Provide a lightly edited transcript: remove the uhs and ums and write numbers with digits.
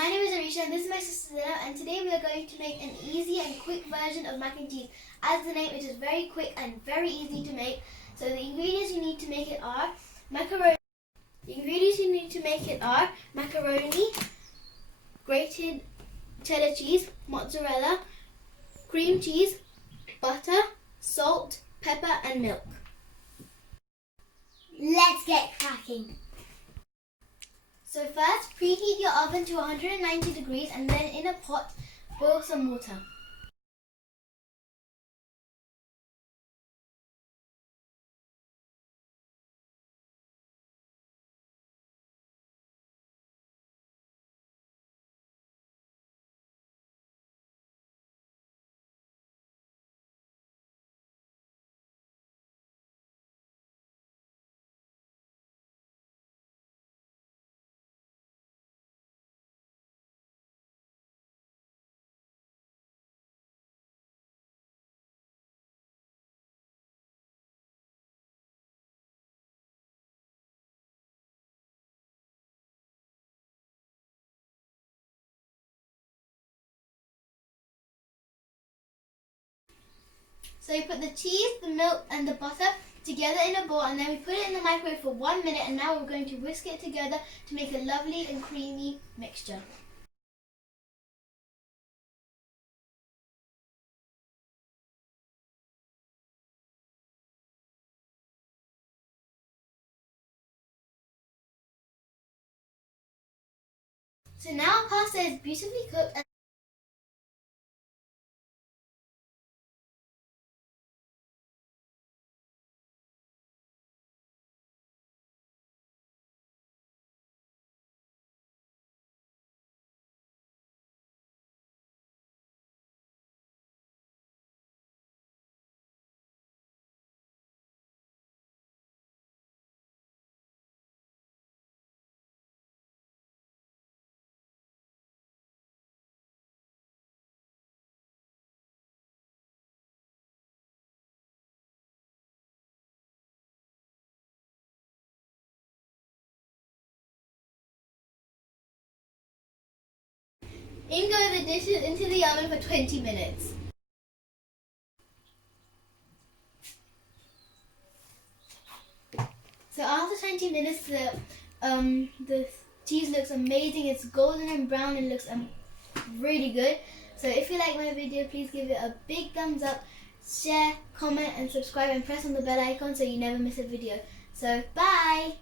my name is Arisha and this is my sister Zina, and today we are going to make an easy and quick version of mac and cheese. As the name, it is very quick and very easy to make. So the ingredients you need to make it are macaroni. The ingredients you need to make it are macaroni, grated cheddar cheese, mozzarella, cream cheese, butter, salt, pepper and milk. Let's get cracking. So first, preheat your oven to 190 degrees and then in a pot, boil some water. So you put the cheese, the milk and the butter together in a bowl, and then we put it in the microwave for 1 minute, and now we're going to whisk it together to make a lovely and creamy mixture. So now our pasta is beautifully cooked and in go the dishes into the oven for 20 minutes. So after 20 minutes, the cheese looks amazing. It's golden and brown and looks really good. So if you like my video, please give it a big thumbs up, share, comment and subscribe, and press on the bell icon so you never miss a video. So bye!